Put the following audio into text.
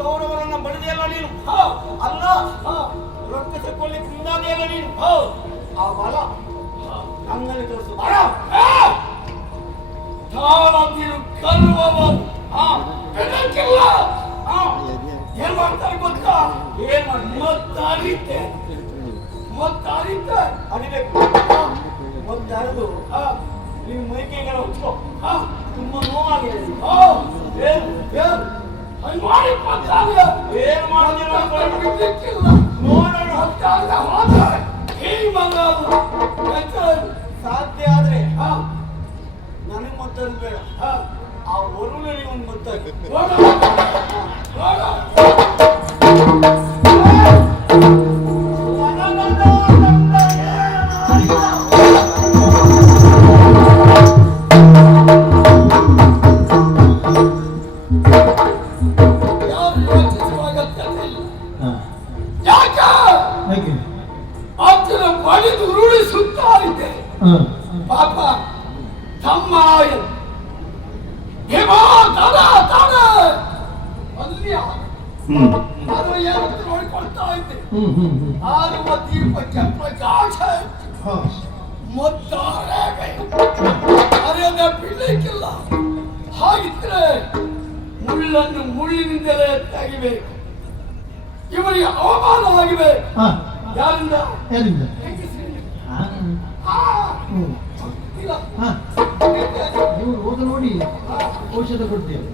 ಕೌರವರನ್ನ ಬಳಿದೆಯಲ್ಲ ನೀನು, ಅಲ್ಲ ರೊಕ್ಕಿಸಿಕೊಳ್ಳಿ ಮುಂದಾದೆಯಲ್ಲ ನೀನು, ಆ ಬಲ ನನ್ನಲ್ಲಿ ತೋರಿಸು. ತಾಳಂದಿರು ಕರುವವರು ಬೆಳಕಿಲ್ಲ. ಏನ್ ಮಾಡ್ತಾರೆ ಗೊತ್ತಾ? ಏನ್ ಮಾಡಿ ಮತ್ತಾರಿದ್ದೆ ಅಡಿಬೇಕು. ಮತ್ತೆ ಅರಿದು ನೀವು ಮೈಕೈಗಳ ಹೊಚ್ಕೋ, ತುಂಬಾ ನೋವಾಗಿದೆ. ಏನ್ ಮಾಡಿ ಗೊತ್ತಾಗ ಏನ್ ಬಿಡ್ಲಿಕ್ಕಿಲ್ಲ. ನೋಡೋಣ. ಈ ಮಗ ಸಾಧ್ಯ ಆದ್ರೆ ನನಗೆ ಮತ್ತದು ಬೇಡ, ಆ ವರುಣನಿಗೆ ಒಂದು ಮತ್ತಾಗಿ. ಆತನ ಬಡಿದು ಉರುಳಿಸುತ್ತಾ ಇದ್ದೆ. ಪಾಪ ತಮ್ಮ ನೋಡಿಕೊಳ್ತಾ ಇದ್ದೆ. ಆರುವ ದೀಪಕ್ಕೆ ಪ್ರಕಾಶ ಅರೆದ ಬಿಡ್ಲಿಕ್ಕಿಲ್ಲ. ಹಾಗಿದ್ರೆ ಮುಳ್ಳನ್ನು ಮುಳ್ಳಿನಿಂದಲೇ ತೆಗಿಬೇಕು. ಇವರಿಗೆ ಅವಮಾನ ಆಗಬೇಕು. ಯಾರಿಂದ? ನೀವು ರೋಗ ನೋಡಿ ಔಷಧ ಕೊಡ್ತೇವೆ.